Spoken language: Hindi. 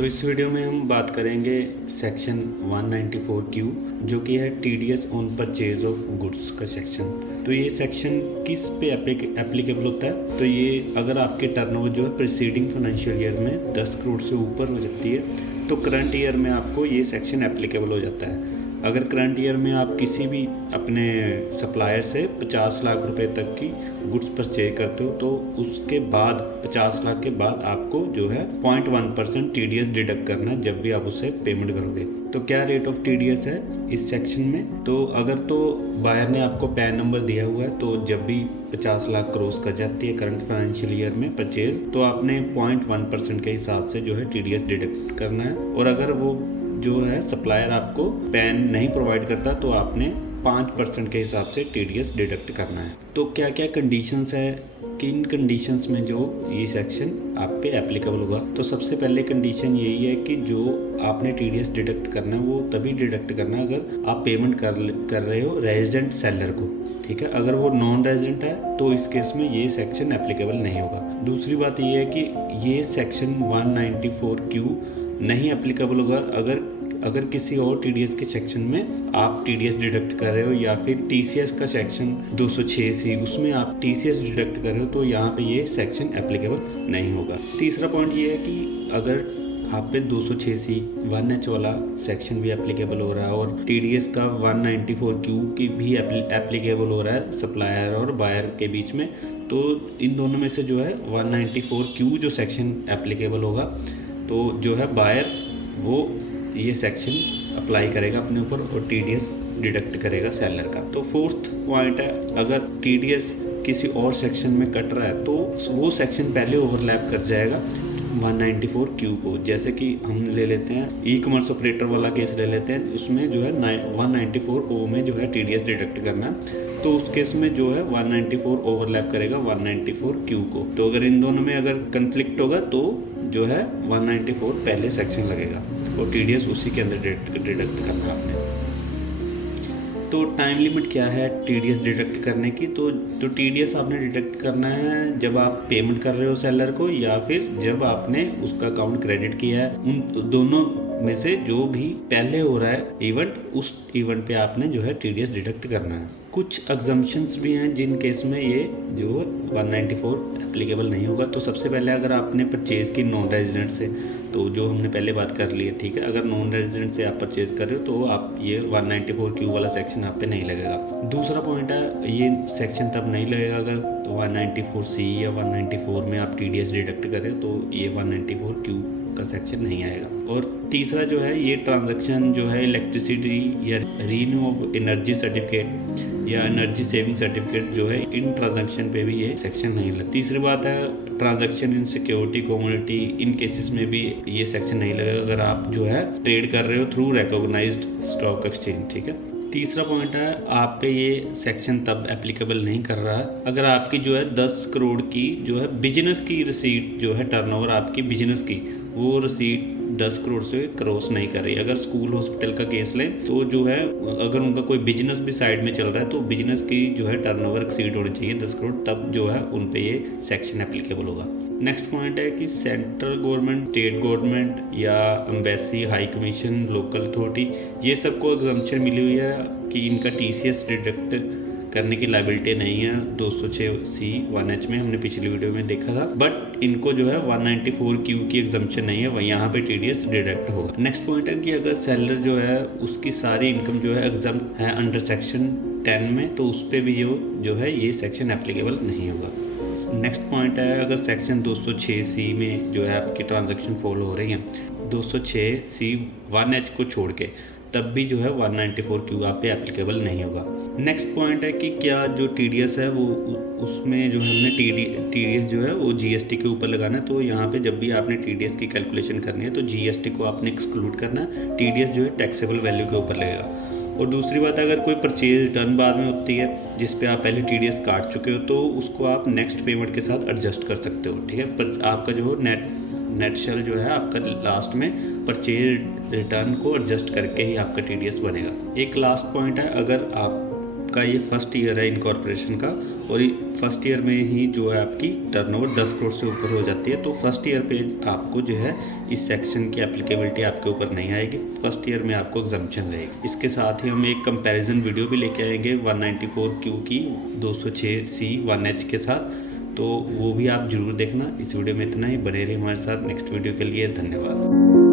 तो इस वीडियो में हम बात करेंगे सेक्शन 194Q जो कि है TDS on purchase of goods का सेक्शन। तो ये सेक्शन किस पे एप्लीकेबल होता है? तो ये अगर आपके टर्नओवर जो है प्रीसीडिंग फाइनेंशियल ईयर में 10 करोड़ से ऊपर हो जाती है तो करंट ईयर में आपको ये सेक्शन एप्लीकेबल हो जाता है। अगर करंट ईयर में आप किसी भी अपने सप्लायर से 50 लाख रुपए तक की गुड्स परचेज करते हो तो उसके बाद 50 लाख के बाद आपको जो है 0.1% टीडीएस डिडक्ट करना है जब भी आप उससे पेमेंट करोगे। तो क्या रेट ऑफ टीडीएस है इस सेक्शन में? तो अगर तो बायर ने आपको पैन नंबर दिया हुआ है तो जब भी 50 लाख क्रॉस कर जाती है करंट फाइनेंशियल ईयर में परचेज तो आपने 0.1% के हिसाब से जो है टीडीएस डिडक्ट करना है। और अगर वो जो है सप्लायर आपको पैन नहीं प्रोवाइड करता तो आपने 5% के हिसाब से टीडीएस डिडक्ट करना है। तो क्या क्या कंडीशंस है, किन कंडीशंस में जो ये सेक्शन आप पे एप्लीकेबल होगा? तो सबसे पहले कंडीशन यही है कि जो आपने टीडीएस डिडक्ट करना है वो तभी डिडक्ट करना है अगर आप पेमेंट कर रहे हो रेजिडेंट सेलर को, ठीक है। अगर वो नॉन रेजिडेंट है तो इस केस में ये सेक्शन एप्लीकेबल नहीं होगा। दूसरी बात ये है कि ये सेक्शन 194Q नहीं एप्लीकेबल होगा अगर किसी और टीडीएस के सेक्शन में आप टीडीएस डिडक्ट कर रहे हो या फिर टीसीएस का सेक्शन 206C उसमें आप टीसीएस डिडक्ट कर रहे हो तो यहाँ पे ये सेक्शन एप्लीकेबल नहीं होगा। तीसरा पॉइंट ये है कि अगर आप पे 206C 1H वाला सेक्शन भी एप्लीकेबल हो रहा है और टीडीएस का 194Q की भी एप्लीकेबल हो रहा है सप्लायर और बायर के बीच में, तो इन दोनों में से जो है 194Q जो सेक्शन एप्लीकेबल होगा तो जो है बायर वो ये सेक्शन अप्लाई करेगा अपने ऊपर और टीडीएस डिडक्ट करेगा सेलर का। तो फोर्थ पॉइंट है, अगर टीडीएस किसी और सेक्शन में कट रहा है तो वो सेक्शन पहले ओवरलैप कर जाएगा 194Q को। जैसे कि हम ले लेते हैं ई कॉमर्स ऑपरेटर वाला केस ले लेते हैं, उसमें जो है 194O में जो है टीडीएस डिडक्ट करना है तो उस केस में जो है 194 ओवरलैप करेगा 194Q को। तो अगर इन दोनों में अगर कन्फ्लिक्ट होगा तो जो है 194 पहले सेक्शन लगेगा और टीडीएस उसी के अंदर डिडक्ट करना आपने। तो टाइम लिमिट क्या है टीडीएस डिडक्ट करने की? तो टीडीएस आपने डिडक्ट करना है जब आप पेमेंट कर रहे हो सेलर को या फिर जब आपने उसका अकाउंट क्रेडिट किया है। उन दोनों में से जो भी पहले हो रहा है इवेंट, उस इवेंट पे आपने जो है टीडीएस डिडक्ट करना है। कुछ एग्जम्पशंस भी हैं जिन केस में ये जो 194 एप्लीकेबल नहीं होगा। तो सबसे पहले अगर आपने परचेज़ की नॉन रेजिडेंट से, तो जो हमने पहले बात कर ली है, ठीक है। अगर नॉन रेजिडेंट से आप परचेज़ कर रहे हो तो आप ये 194Q वाला सेक्शन आप पे नहीं लगेगा। दूसरा पॉइंट है, ये सेक्शन तब नहीं लगेगा अगर 194C या 194 में आप टीडीएस डिडक्ट करें तो ये 194Q का सेक्शन नहीं आएगा। और तीसरा जो है, ये ट्रांजैक्शन जो है इलेक्ट्रिसिटी या रीन्यू ऑफ एनर्जी सर्टिफिकेट या एनर्जी सेविंग सर्टिफिकेट जो है, इन ट्रांजैक्शन पे भी ये सेक्शन नहीं लगता। तीसरी बात है transaction in security commodity, in cases में भी ये सेक्शन नहीं लगेगा अगर आप जो है ट्रेड कर रहे हो थ्रू रिकॉग्नाइज्ड स्टॉक एक्सचेंज, ठीक है। तीसरा पॉइंट है, आप पे ये सेक्शन तब एप्लीकेबल नहीं कर रहा अगर आपकी जो है 10 करोड़ की जो है बिजनेस की रिसीट जो है टर्नओवर आपकी बिजनेस की वो रिसीट 10 करोड़ से क्रॉस नहीं कर रही। अगर स्कूल हॉस्पिटल का केस लें तो जो है अगर उनका कोई बिजनेस भी साइड में चल रहा है तो बिजनेस की जो है टर्नओवर एक्सीड होनी चाहिए 10 करोड़, तब जो है उन पे ये सेक्शन एप्लीकेबल होगा। नेक्स्ट पॉइंट है कि सेंट्रल गवर्नमेंट, स्टेट गवर्नमेंट या embassy, high commission, local authority, ये सबको एग्जम्पशन मिली हुई है कि इनका टीसीएस डिडक्ट करने की लाइबिलिटी नहीं है 206C 1H में, हमने पिछली वीडियो में देखा था। बट इनको जो है 194Q की एग्जम्पशन नहीं है, वह यहाँ पे टीडीएस डिडक्ट होगा। नेक्स्ट पॉइंट है कि अगर सेलर जो है उसकी सारी इनकम जो है एग्जम्प्ट है अंडर सेक्शन 10 में तो उस पर भी जो है ये सेक्शन एप्लीकेबल नहीं होगा। नेक्स्ट पॉइंट है, अगर सेक्शन 206C में जो है आपकी ट्रांजैक्शन फॉलो हो रही है 206C 1H को छोड़ के, तब भी जो है 194Q आप पे एप्लीकेबल नहीं होगा। नेक्स्ट पॉइंट है कि क्या जो टीडीएस है वो उसमें जो है हमने टीडीएस जो है वो जीएसटी के ऊपर लगाना है। तो यहाँ पे जब भी आपने टीडीएस की कैलकुलेशन करनी है तो जीएसटी को आपने एक्सक्लूड करना है, टीडीएस जो है टैक्सेबल वैल्यू के ऊपर लगेगा। और दूसरी बात है, अगर कोई परचेज रिटर्न बाद में होती है जिस पे आप पहले टीडीएस काट चुके हो तो उसको आप नेक्स्ट पेमेंट के साथ एडजस्ट कर सकते हो, ठीक है। पर आपका जो नेट शेल जो है आपका लास्ट में परचेज रिटर्न को एडजस्ट करके ही आपका टीडीएस बनेगा। एक लास्ट पॉइंट है, अगर आप आपका ये फर्स्ट ईयर है इनकॉर्पोरेशन का, और फर्स्ट ईयर में ही जो है आपकी टर्नओवर 10 करोड़ से ऊपर हो जाती है। तो फर्स्ट ईयर पे आपको जो है इस सेक्शन की एप्लीकेबिलिटी आपके ऊपर नहीं आएगी, फर्स्ट ईयर में आपको एग्जम्पशन रहेगी। इसके साथ ही हम एक कंपैरिजन वीडियो भी लेके आएंगे 194Q की 206C 1H के साथ, तो वो भी आप जरूर देखना। इस वीडियो में इतना ही, बने रहिए हमारे साथ। नेक्स्ट वीडियो के लिए धन्यवाद।